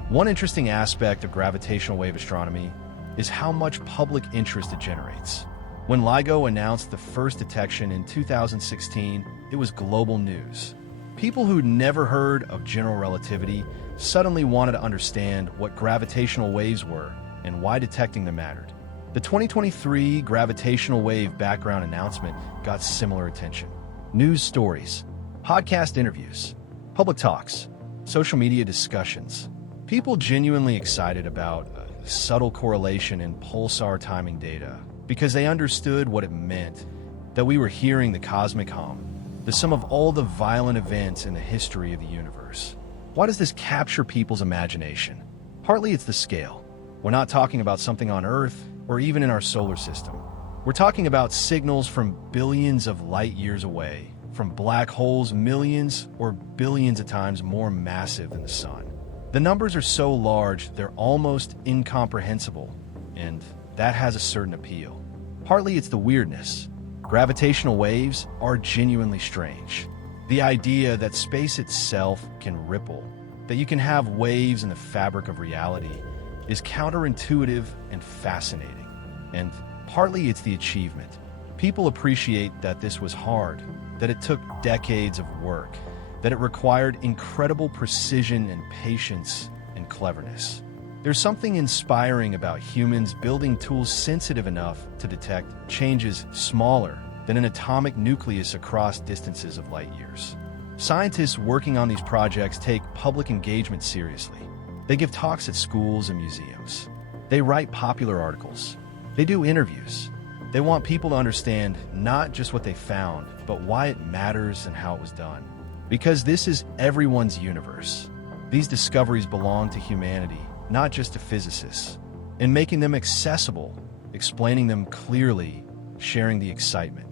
One interesting aspect of gravitational wave astronomy is how much public interest it generates. When LIGO announced the first detection in 2016, it was global news. People who'd never heard of general relativity suddenly wanted to understand what gravitational waves were and why detecting them mattered. The 2023 gravitational wave background announcement got similar attention. News stories, podcast interviews, public talks, social media discussions. People genuinely excited about a subtle correlation in pulsar timing data because they understood what it meant, that we were hearing the cosmic hum, the sum of all the violent events in the history of the universe. Why does this capture people's imagination? Partly it's the scale. We're not talking about something on Earth or even in our solar system. We're talking about signals from billions of light years away, from black holes millions or billions of times more massive than the sun. The numbers are so large, they're almost incomprehensible, and that has a certain appeal. Partly it's the weirdness. Gravitational waves are genuinely strange. The idea that space itself can ripple, that you can have waves in the fabric of reality, is counterintuitive and fascinating. And partly it's the achievement. People appreciate that this was hard, that it took decades of work, that it required incredible precision and patience and cleverness. There's something inspiring about humans building tools sensitive enough to detect changes smaller than an atomic nucleus across distances of light years. Scientists working on these projects take public engagement seriously. They give talks at schools and museums. They write popular articles. They do interviews. They want people to understand not just what they found, but why it matters and how it was done. Because this is everyone's universe. These discoveries belong to humanity, not just to physicists. In making them accessible, explaining them clearly, sharing the excitement.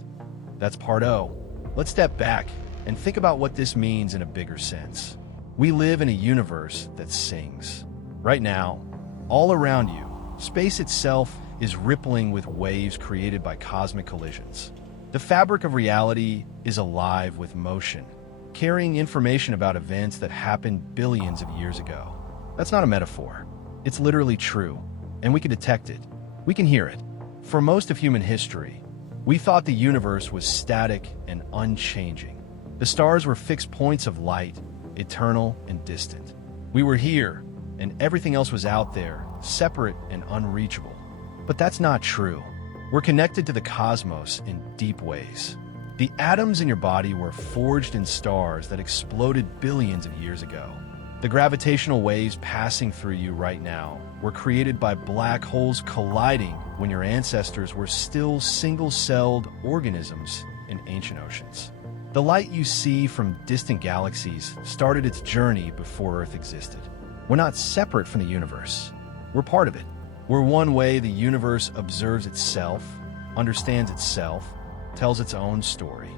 That's part O. Let's step back and think about what this means in a bigger sense. We live in a universe that sings. Right now, all around you, space itself is rippling with waves created by cosmic collisions. The fabric of reality is alive with motion, carrying information about events that happened billions of years ago. That's not a metaphor. It's literally true, and we can detect it. We can hear it. For most of human history, We thought the universe was static and unchanging. The stars were fixed points of light, eternal and distant. We were here, and everything else was out there, separate and unreachable. But that's not true. We're connected to the cosmos in deep ways. The atoms in your body were forged in stars that exploded billions of years ago. The gravitational waves passing through you right now were created by black holes colliding when your ancestors were still single-celled organisms in ancient oceans. The light you see from distant galaxies started its journey before Earth existed. We're not separate from the universe. We're part of it. We're one way the universe observes itself, understands itself, tells its own story.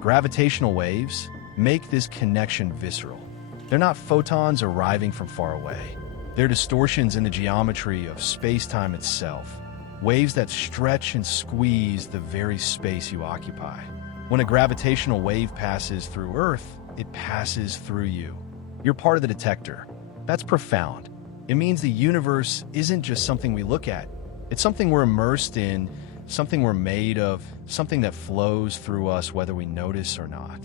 Gravitational waves make this connection visceral. They're not photons arriving from far away. They're distortions in the geometry of space-time itself, waves that stretch and squeeze the very space you occupy. When a gravitational wave passes through Earth, it passes through you. You're part of the detector. That's profound. It means the universe isn't just something we look at. It's something we're immersed in, something we're made of, something that flows through us whether we notice or not.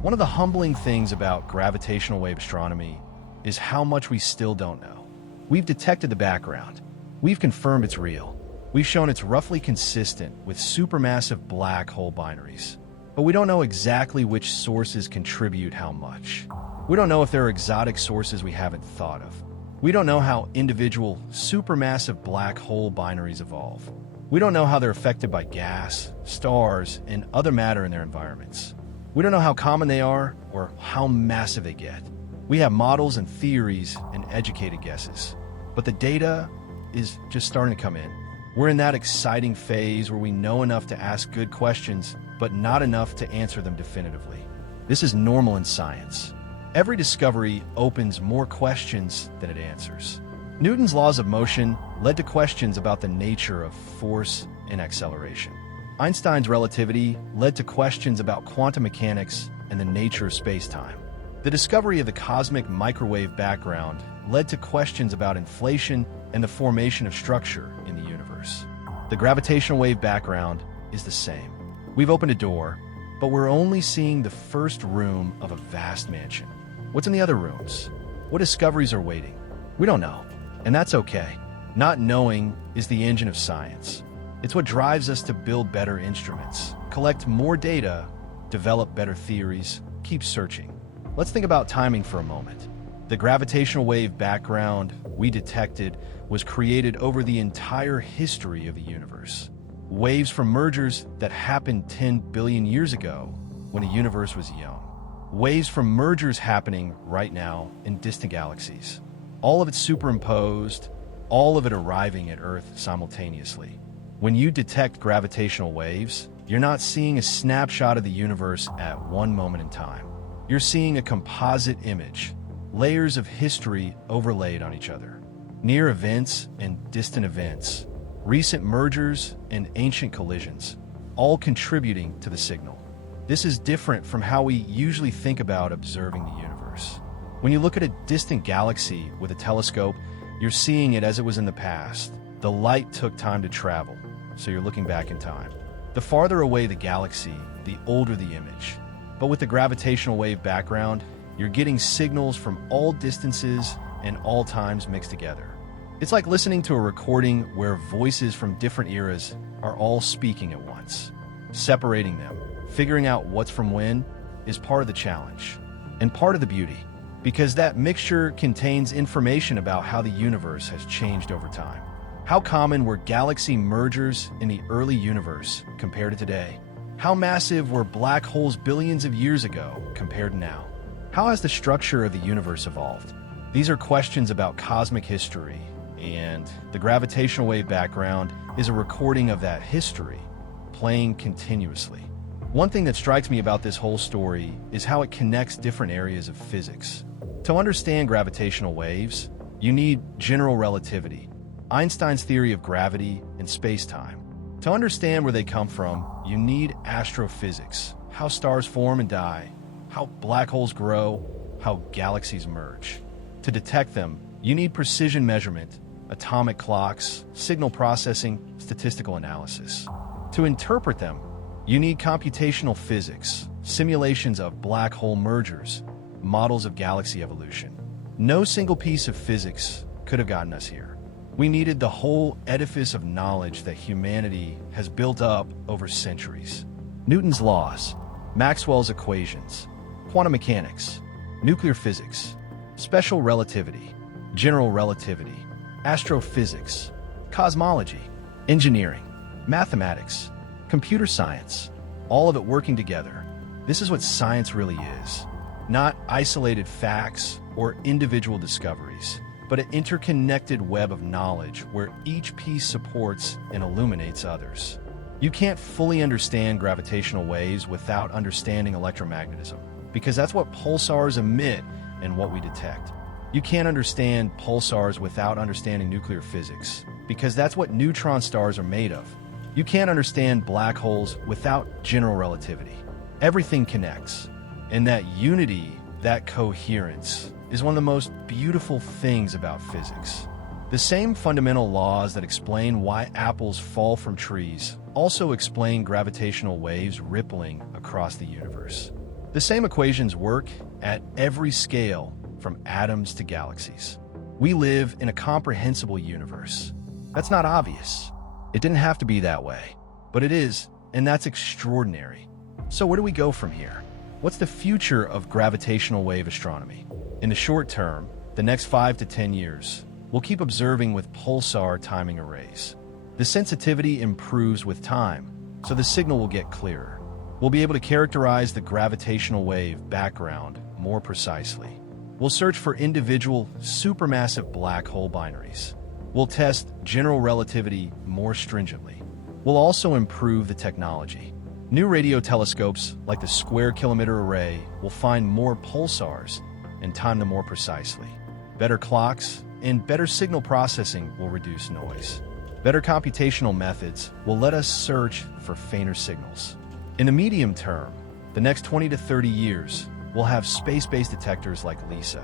One of the humbling things about gravitational wave astronomy is how much we still don't know. We've detected the background. We've confirmed it's real. We've shown it's roughly consistent with supermassive black hole binaries. But we don't know exactly which sources contribute how much. We don't know if there are exotic sources we haven't thought of. We don't know how individual supermassive black hole binaries evolve. We don't know how they're affected by gas, stars, and other matter in their environments. We don't know how common they are or how massive they get. We have models and theories and educated guesses. But the data is just starting to come in. We're in that exciting phase where we know enough to ask good questions, but not enough to answer them definitively. This is normal in science. Every discovery opens more questions than it answers. Newton's laws of motion led to questions about the nature of force and acceleration. Einstein's relativity led to questions about quantum mechanics and the nature of space-time. The discovery of the cosmic microwave background led to questions about inflation and the formation of structure in the universe. The gravitational wave background is the same. We've opened a door, but we're only seeing the first room of a vast mansion. What's in the other rooms? What discoveries are waiting? We don't know, and that's okay. Not knowing is the engine of science. It's what drives us to build better instruments, collect more data, develop better theories, keep searching. Let's think about timing for a moment. The gravitational wave background we detected was created over the entire history of the universe. Waves from mergers that happened 10 billion years ago when the universe was young. Waves from mergers happening right now in distant galaxies. All of it superimposed, all of it arriving at Earth simultaneously. When you detect gravitational waves, you're not seeing a snapshot of the universe at one moment in time. You're seeing a composite image, layers of history overlaid on each other. Near events and distant events, recent mergers and ancient collisions, all contributing to the signal. This is different from how we usually think about observing the universe. When you look at a distant galaxy with a telescope, you're seeing it as it was in the past. The light took time to travel, so you're looking back in time. The farther away the galaxy, the older the image. But with the gravitational wave background, you're getting signals from all distances and all times mixed together. It's like listening to a recording where voices from different eras are all speaking at once. Separating them, figuring out what's from when, is part of the challenge and part of the beauty, because that mixture contains information about how the universe has changed over time. How common were galaxy mergers in the early universe compared to today? How massive were black holes billions of years ago compared to now? How has the structure of the universe evolved? These are questions about cosmic history, and the gravitational wave background is a recording of that history, playing continuously. One thing that strikes me about this whole story is how it connects different areas of physics. To understand gravitational waves, you need general relativity, Einstein's theory of gravity and space-time. To understand where they come from, you need astrophysics, how stars form and die, how black holes grow, how galaxies merge. To detect them, you need precision measurement, atomic clocks, signal processing, statistical analysis. To interpret them, You need computational physics, simulations of black hole mergers, models of galaxy evolution. No single piece of physics could have gotten us here. We needed the whole edifice of knowledge that humanity has built up over centuries. Newton's laws, Maxwell's equations, quantum mechanics, nuclear physics, special relativity, general relativity, astrophysics, cosmology, engineering, mathematics, computer science, all of it working together. This is what science really is. Not isolated facts or individual discoveries, but an interconnected web of knowledge where each piece supports and illuminates others. You can't fully understand gravitational waves without understanding electromagnetism, because that's what pulsars emit and what we detect. You can't understand pulsars without understanding nuclear physics, because that's what neutron stars are made of. You can't understand black holes without general relativity. Everything connects, and that unity, that coherence, is one of the most beautiful things about physics. The same fundamental laws that explain why apples fall from trees also explain gravitational waves rippling across the universe. The same equations work at every scale, from atoms to galaxies. We live in a comprehensible universe. That's not obvious. It didn't have to be that way, but it is, and that's extraordinary. So where do we go from here? What's the future of gravitational wave astronomy? In the short term, the next 5 to 10 years, we'll keep observing with pulsar timing arrays. The sensitivity improves with time, so the signal will get clearer. We'll be able to characterize the gravitational wave background more precisely. We'll search for individual supermassive black hole binaries. We'll test general relativity more stringently. We'll also improve the technology. New radio telescopes, like the Square Kilometer Array, will find more pulsars and time them more precisely. Better clocks and better signal processing will reduce noise. Better computational methods will let us search for fainter signals. In the medium term, the next 20 to 30 years, we'll have space-based detectors like LISA.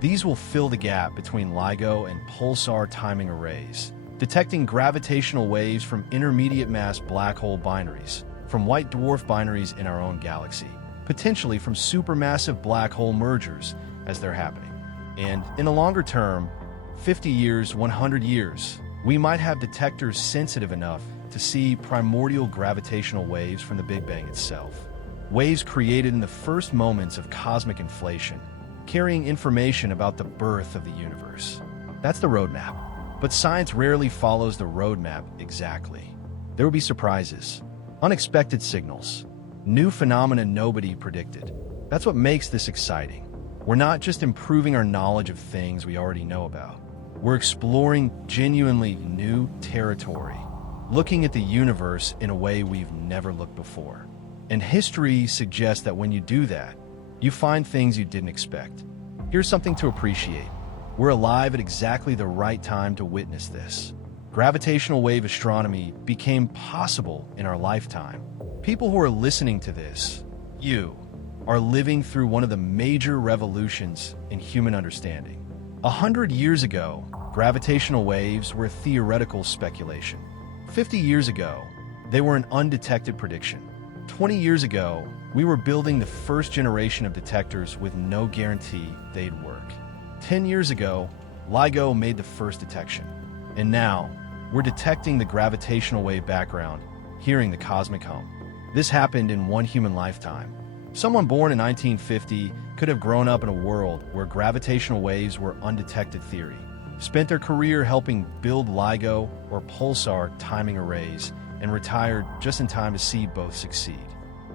These will fill the gap between LIGO and pulsar timing arrays, detecting gravitational waves from intermediate mass black hole binaries, from white dwarf binaries in our own galaxy, potentially from supermassive black hole mergers as they're happening. And in the longer term, 50 years, 100 years, we might have detectors sensitive enough to see primordial gravitational waves from the Big Bang itself. Waves created in the first moments of cosmic inflation, carrying information about the birth of the universe. That's the roadmap. But science rarely follows the roadmap exactly. There will be surprises, unexpected signals, new phenomena nobody predicted. That's what makes this exciting. We're not just improving our knowledge of things we already know about. We're exploring genuinely new territory, looking at the universe in a way we've never looked before. And history suggests that when you do that, you find things you didn't expect. Here's something to appreciate. We're alive at exactly the right time to witness this. Gravitational wave astronomy became possible in our lifetime. People who are listening to this, you, are living through one of the major revolutions in human understanding. 100 years ago, gravitational waves were a theoretical speculation. 50 years ago, they were an undetected prediction. 20 years ago, we were building the first generation of detectors with no guarantee they'd work. 10 years ago, LIGO made the first detection. And now, we're detecting the gravitational wave background, hearing the cosmic hum. This happened in one human lifetime. Someone born in 1950 could have grown up in a world where gravitational waves were undetected theory, spent their career helping build LIGO or pulsar timing arrays, and retired just in time to see both succeed.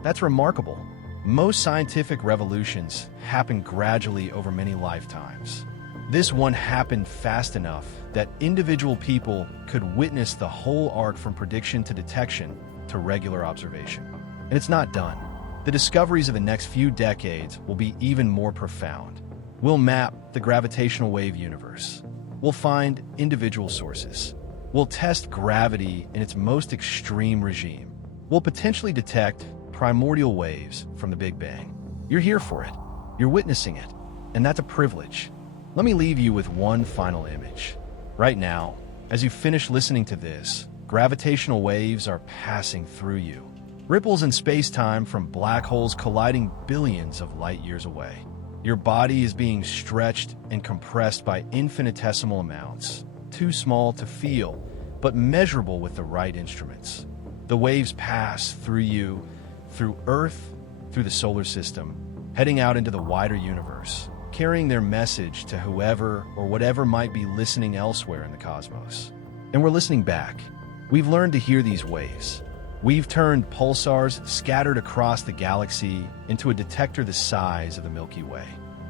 That's remarkable. Most scientific revolutions happen gradually over many lifetimes. This one happened fast enough that individual people could witness the whole arc from prediction to detection to regular observation. And it's not done. The discoveries of the next few decades will be even more profound. We'll map the gravitational wave universe. We'll find individual sources. We'll test gravity in its most extreme regime. We'll potentially detect primordial waves from the Big Bang. You're here for it. You're witnessing it. And that's a privilege. Let me leave you with one final image. Right now, as you finish listening to this, gravitational waves are passing through you. Ripples in space-time from black holes colliding billions of light years away. Your body is being stretched and compressed by infinitesimal amounts, too small to feel, but measurable with the right instruments. The waves pass through you, through Earth, through the solar system, heading out into the wider universe, carrying their message to whoever or whatever might be listening elsewhere in the cosmos. And we're listening back. We've learned to hear these waves. We've turned pulsars scattered across the galaxy into a detector the size of the Milky Way.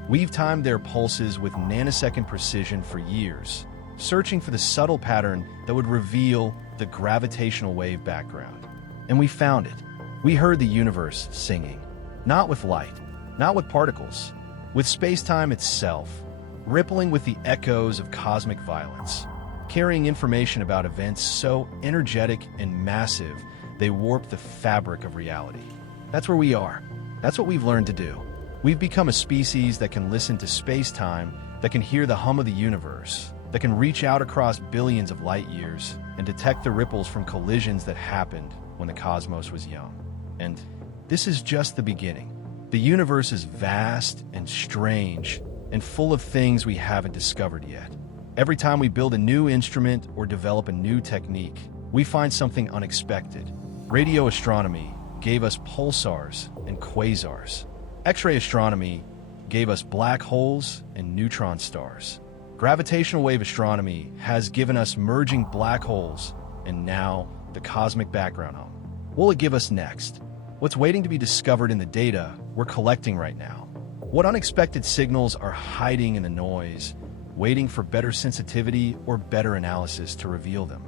We've timed their pulses with nanosecond precision for years, searching for the subtle pattern that would reveal the gravitational wave background. And we found it. We heard the universe singing, not with light, not with particles, with space-time itself, rippling with the echoes of cosmic violence, carrying information about events so energetic and massive they warp the fabric of reality. That's where we are. That's what we've learned to do. We've become a species that can listen to space-time, that can hear the hum of the universe, that can reach out across billions of light years and detect the ripples from collisions that happened when the cosmos was young. And this is just the beginning. The universe is vast and strange and full of things we haven't discovered yet. Every time we build a new instrument or develop a new technique, we find something unexpected. Radio astronomy gave us pulsars and quasars. X-ray astronomy gave us black holes and neutron stars. Gravitational wave astronomy has given us merging black holes and now the cosmic background hum. What will it give us next? What's waiting to be discovered in the data we're collecting right now? What unexpected signals are hiding in the noise, waiting for better sensitivity or better analysis to reveal them?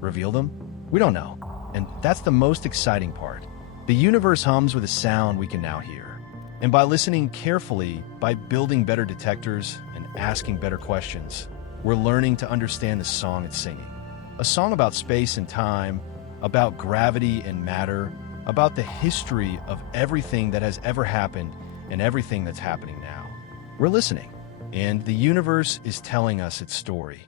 Reveal them? We don't know. And that's the most exciting part. The universe hums with a sound we can now hear. And by listening carefully, by building better detectors and asking better questions, we're learning to understand the song it's singing. A song about space and time, about gravity and matter, about the history of everything that has ever happened and everything that's happening now. We're listening, and the universe is telling us its story.